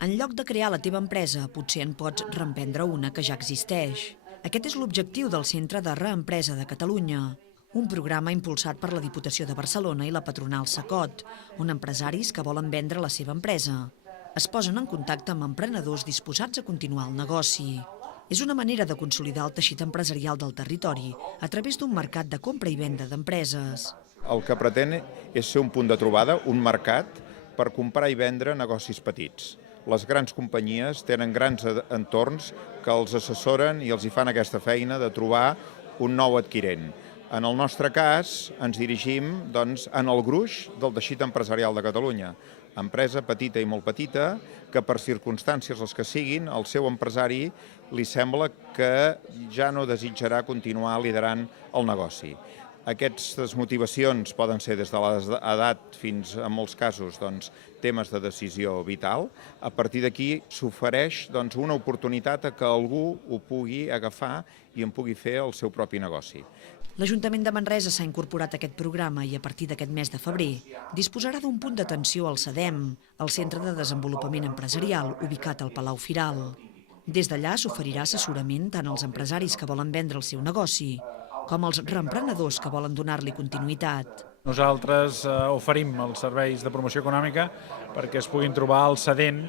En lloc de crear la teva empresa, potser en pots reemprendre una que ja existeix. Aquest és l'objectiu del Centre de Reempresa de Catalunya, un programa impulsat per la Diputació de Barcelona i la patronal Sacot, on empresaris que volen vendre la seva empresa es posen en contacte amb emprenedors disposats a continuar el negoci. És una manera de consolidar el teixit empresarial del territori a través d'un mercat de compra i venda d'empreses. El que pretén és ser un punt de trobada, un mercat, per comprar i vendre negocis petits. Les grans companyies tenen grans entorns que els assessoren i els hi fan aquesta feina de trobar un nou adquirent. En el nostre cas, ens dirigim en el gruix del teixit empresarial de Catalunya. Empresa petita i molt petita, que per circumstàncies les que siguin, el seu empresari li sembla que ja no desitjarà continuar liderant el negoci. Aquestes motivacions poden ser des de l'edat fins, en molts casos, temes de decisió vital. A partir d'aquí s'ofereix una oportunitat a que algú ho pugui agafar i en pugui fer el seu propi negoci. L'Ajuntament de Manresa s'ha incorporat a aquest programa i a partir d'aquest mes de febrer disposarà d'un punt d'atenció al CEDEM, el Centre de Desenvolupament Empresarial, ubicat al Palau Firal. Des d'allà s'oferirà assessorament tant als empresaris que volen vendre el seu negoci com als reemprenedors que volen donar-li continuïtat. Nosaltres oferim els serveis de promoció econòmica perquè es puguin trobar el cedent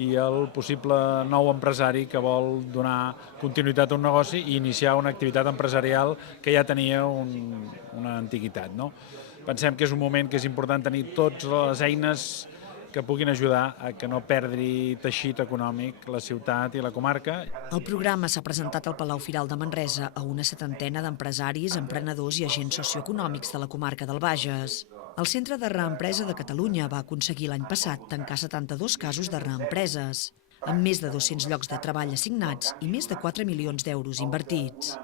i el possible nou empresari que vol donar continuïtat a un negoci i iniciar una activitat empresarial que ja tenia una antiguitat. Pensem que és un moment que és important tenir totes les eines que puguin ajudar a que no perdi teixit econòmic la ciutat i la comarca. El programa s'ha presentat al Palau Firal de Manresa a una 70 d'empresaris, emprenedors i agents socioeconòmics de la comarca del Bages. El Centre de Reempresa de Catalunya va aconseguir l'any passat tancar 72 casos de reempreses, amb més de 200 llocs de treball assignats i més de 4 milions d'euros invertits.